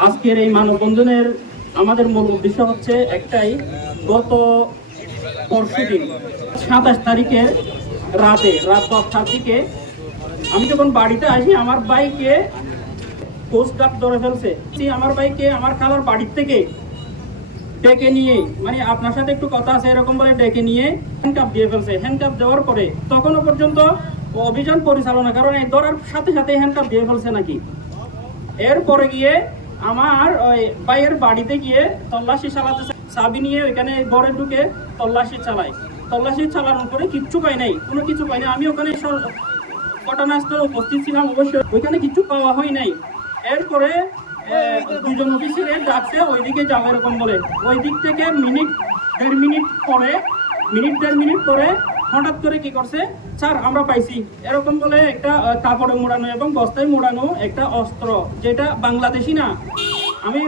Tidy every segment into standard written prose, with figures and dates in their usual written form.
আজকের এই মানববন্ধনের আমাদের মূল উদ্দেশ্য হচ্ছে একটাই। গত পরশুদিন 27 তারিখের রাত 10টার দিকে আমি যখন বাড়িতে আসি, আমার বাইকে কোস্ট গার্ড ধরে ফেলছে। আমার বাইকে আমার খালার বাড়ির থেকে ডেকে নিয়ে, মানে আপনার সাথে একটু কথা আছে এরকম বলে ডেকে নিয়ে হ্যান্ডকাপ দিয়ে ফেলছে। হ্যান্ডকাপ দেওয়ার পরে তখনও পর্যন্ত অভিযান পরিচালনা, কারণ এই ধরার সাথে সাথে হ্যান্ডকাপ দিয়ে ফেলছে নাকি। এরপরে গিয়ে আমার ওই ভাইয়ের বাড়িতে গিয়ে তল্লাশি চালাতে, চাবি নিয়ে ওইখানে ঘরে ঢুকে তল্লাশি চালানোর পরে কিচ্ছু পাই নাই, কোনো কিছু পাই নাই। আমি ওখানে ঘটনাস্থলে উপস্থিত ছিলাম, অবশ্যই ওইখানে কিছু পাওয়া হয় নাই। এরপরে দুজন অফিসারের ডাকছে ওইদিকে যাও এরকম বলে, ওই দিক থেকে দেড় মিনিট পরে হঠাৎ করে কি করছে, স্যার আমরা পাইছি এরকম বলে একটা কাপড়ে মোড়ানো এবং বস্তায় মোড়ানো একটা অস্ত্র, যেটা বাংলাদেশি না। আমি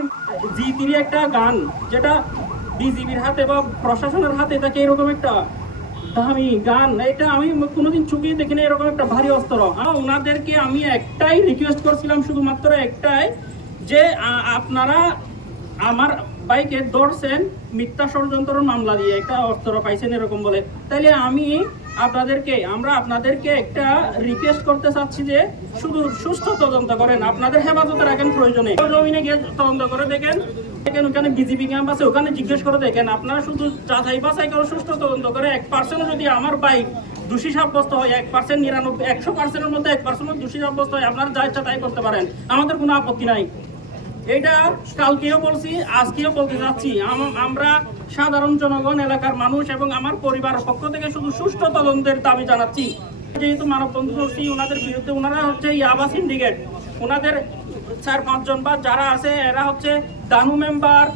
G3 একটা গান, যেটা বিজিবির হাতে বা প্রশাসনের হাতে থাকে, এরকম একটা দামি গান, এটা আমি কোনোদিন চুকিয়ে দেখিনি। এরকম একটা ভারী অস্ত্র। ওনাদেরকে আমি একটাই রিকোয়েস্ট করছিলাম, শুধুমাত্র একটাই, যে আপনারা আমার বাইকে ধরছেন মিথ্যা ষড়যন্ত্র মামলা দিয়ে, একটা অস্ত্র পাইছেন এরকম বলে। তাইলে আমরা আপনাদেরকে একটা রিকোয়েস্ট করতে চাচ্ছি যে শুধু সুষ্ঠু তদন্ত করেন, আপনাদের হেফাজতে রাখেন, প্রয়োজনে জমিনে গিয়ে তদন্ত করে দেখেন, ওখানে বিজিবি ক্যাম্প আছে, ওখানে জিজ্ঞেস করে দেখেন। আপনারা শুধু যাচাই বাছাই করে সুষ্ঠু তদন্ত করে 1% যদি আমার বাইক দোষী সাব্যস্ত হয়, 1% 100%-এর মধ্যে 1% দোষী সাব্যস্ত হয়, আপনারা যা ইচ্ছা তাই করতে পারেন, আমাদের কোনো আপত্তি নাই। এটা কালকেও বলছি, আজকেও বলতে যাচ্ছি, আমরা সাধারণ জনগণ, এলাকার মানুষ এবং আমার পরিবারের পক্ষ থেকে শুধু সুষ্ঠু তদন্তের দাবি জানাচ্ছি। যেহেতু মানববন্ধন করছি, ওনাদের বিরুদ্ধে, ওনারা হচ্ছে ইয়াবা সিন্ডিকেট, ওনাদের 4-5 জন বা যারা আছে এরা হচ্ছে দানু মেম্বার,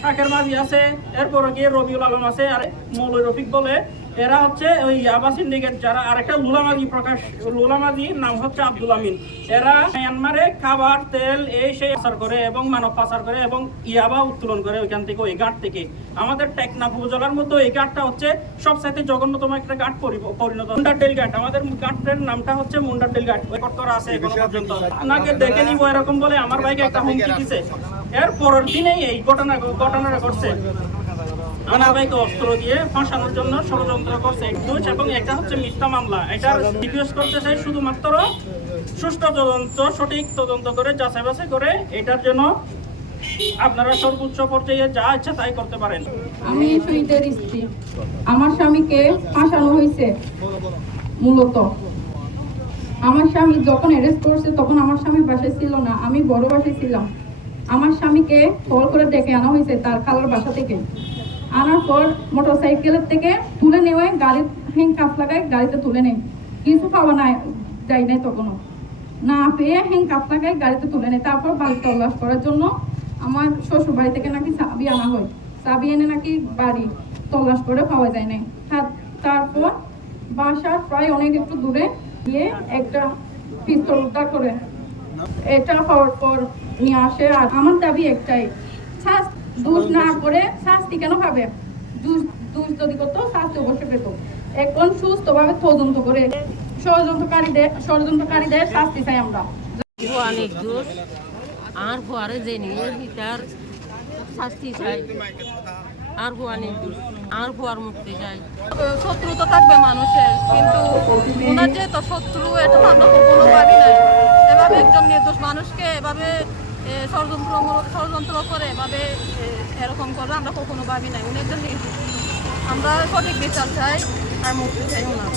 শাকের মাঝি আছে, এরপরে গিয়ে রবিউল আলম আছে, আর মৌলুর রফিক বলে, এরা হচ্ছে ওই ইয়াবা সিন্ডিকেট। যারা আরেকটা লুলামাজি নাম হচ্ছে আব্দুল আমিন। এরা মিয়ানমারে খাবার, তেল এই সেই পাচার করে এবং মানব পাচার করে এবং ইয়াবা উত্তোলন করে ওইখান থেকে, ওই ঘাট থেকে। আমাদের টেকনাফ উপজেলার মধ্যে এই ঘাটটা হচ্ছে সবচাইতে জঘন্যতম একটা ঘাট পরিণত। মুন্ডারডেল ঘাট, আমাদের ঘাটের নামটা হচ্ছে মুন্ডারডেল ঘাট, রেকর্ড করা আছে এখনো পর্যন্ত। আপনাকে দেখে নিব এরকম বলে আমার ভাইকে একটা হুমকি দিছে। এর পরের দিনেই এই ঘটনাটা ঘটছে। আমার ভাইকে অস্ত্র দিয়ে ফাঁসানোর জন্য ষড়যন্ত্র করছে, এবং একটা হচ্ছে মিথ্যা মামলা। এটা রিকোয়েস্ট করতে চাই শুধুমাত্র সুষ্ঠু তদন্ত, সঠিক তদন্ত করে যাচাই বাছাই করে, এটার জন্য আপনারা সর্বোচ্চ পর্যায়ে যা ইচ্ছা তাই করতে পারেন। আমি শহীদের স্ত্রী। আমার স্বামীকে ফাঁসানো হয়েছে। মূলত আমার স্বামী যখন অ্যারেস্ট করছে তখন আমার স্বামী বাসায় ছিল না, আমি বড় বাসায় ছিলাম। আমার স্বামীকে কল করে ডেকে আনা হয়েছে তার খালার বাসা থেকে। আনার পর মোটরসাইকেলের থেকে তুলে নেওয়া, গাড়ির হ্যান্ডকাফ লাগায় গাড়িতে তুলে নেয়। কিছু পাওয়া যায় নাই, তখনও না পেয়ে হ্যান্ডকাফ লাগায় গাড়িতে তুলে নেয়। তারপর বাড়ি তল্লাশ করার জন্য আমার শ্বশুর বাড়ি থেকে নাকি চাবি আনা হয়, চাবি এনে নাকি বাড়ি তল্লাশ করে পাওয়া যায় নাই। তারপর বাসার প্রায় অনেক একটু দূরে গিয়ে একটা পিস্তল উদ্ধার করে, এটা পাওয়ার পর নিয়ে আসে। আর আমার দাবি একটাই, দোষ না করে শাস্তি কেন পাবে? দোষ যদি করতো শাস্তি অবশ্যই পেত। এখন সুস্থভাবে তদন্ত করে ষড়যন্ত্রকারীদের শাস্তি চাই আমরা। অনেক দোষ আর পরে যে নিয়ে তার শাস্তি চাই, আর অনেক দোষ আর পর মুক্তি চাই। শত্রু তো থাকবে মানুষের, কিন্তু ওনার যে তো শত্রু এটা তো আমরা কখনো ভাবি নাই। এভাবে একজন নির্দোষ মানুষকে এভাবে ষড়যন্ত্র করে এভাবে এরকম করবে আমরা কখনো ভাবি নাই। উনি একজন নির্দোষ, আমরা সঠিক বিচার চাই আর মুক্তি চাই ওনার।